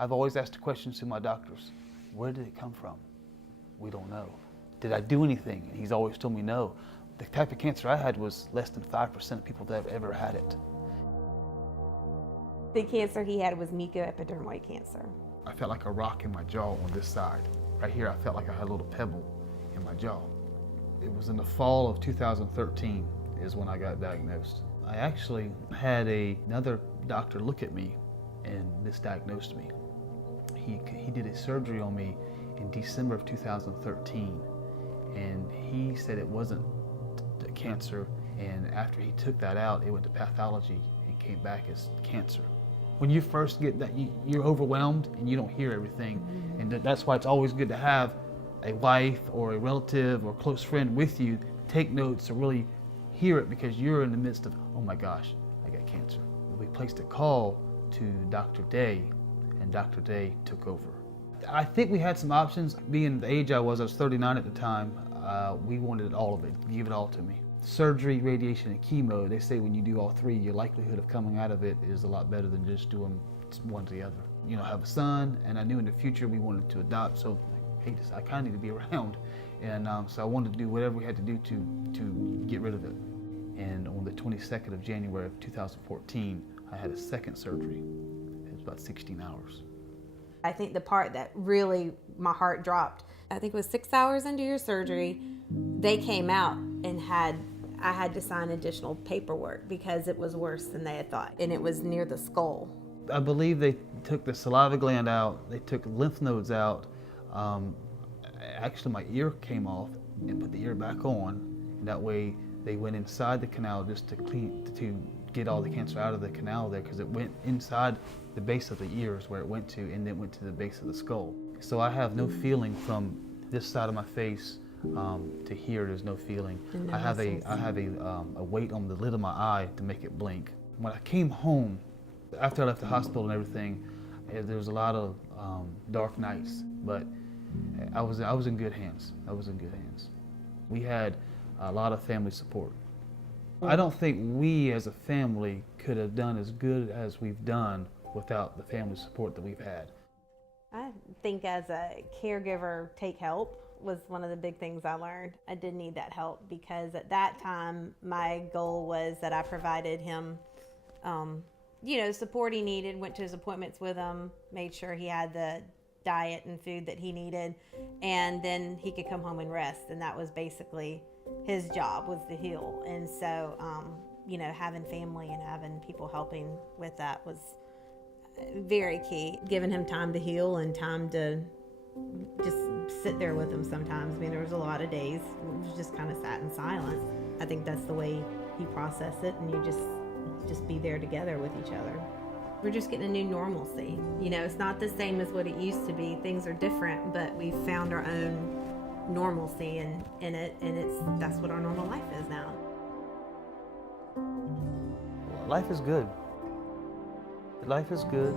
I've always asked the questions to my doctors. Where did it come from? We don't know. Did I do anything? And he's always told me no. The type of cancer I had was less than 5% of people that have ever had it. The cancer he had was mucoepidermoid cancer. I felt like a rock in my jaw on this side. Right here, I felt like I had a little pebble in my jaw. It was in the fall of 2013 is when I got diagnosed. I actually had another doctor look at me and misdiagnosed me. He did a surgery on me in December of 2013, and he said it wasn't cancer, and after he took that out, it went to pathology and came back as cancer. When you first get that, you're overwhelmed and you don't hear everything, and that's why it's always good to have a wife or a relative or close friend with you, take notes to really hear it, because you're in the midst of, oh my gosh, I got cancer. We placed a call to Dr. Day, and Dr. Day took over. I think we had some options. Being the age I was 39 at the time, we wanted all of it, give it all to me. Surgery, radiation, and chemo, they say when you do all three, your likelihood of coming out of it is a lot better than just doing one to the other. You know, I have a son, and I knew in the future we wanted to adopt, so hey, I kind of need to be around. And so I wanted to do whatever we had to do to get rid of it. And on the 22nd of January of 2014, I had a second surgery. It was about 16 hours. I think the part that really my heart dropped, I think it was 6 hours into your surgery, they came out and I had to sign additional paperwork because it was worse than they had thought, and it was near the skull. I believe they took the saliva gland out, they took lymph nodes out. Actually, my ear came off and put the ear back on, and that way they went inside the canal just to get all the cancer out of the canal there, because it went inside the base of the ears where it went to, and then went to the base of the skull. So I have no feeling from this side of my face to here. There's no feeling. I have a weight on the lid of my eye to make it blink. When I came home, after I left the hospital and everything, there was a lot of dark nights, but I was in good hands. I was in good hands. We had a lot of family support. I don't think we as a family could have done as good as we've done without the family support that we've had. I think as a caregiver, take help was one of the big things I learned. I did need that help, because at that time my goal was that I provided him support he needed, went to his appointments with him, made sure he had the diet and food that he needed, and then he could come home and rest. And that was basically his job, was to heal. And so, having family and having people helping with that was very key. Giving him time to heal and time to just sit there with him sometimes. I mean, there was a lot of days we just kind of sat in silence. I think that's the way he processed it, and you just be there together with each other. We're just getting a new normalcy. It's not the same as what it used to be. Things are different, but we've found our own normalcy in it, and that's what our normal life is now. Life is good. Life is good.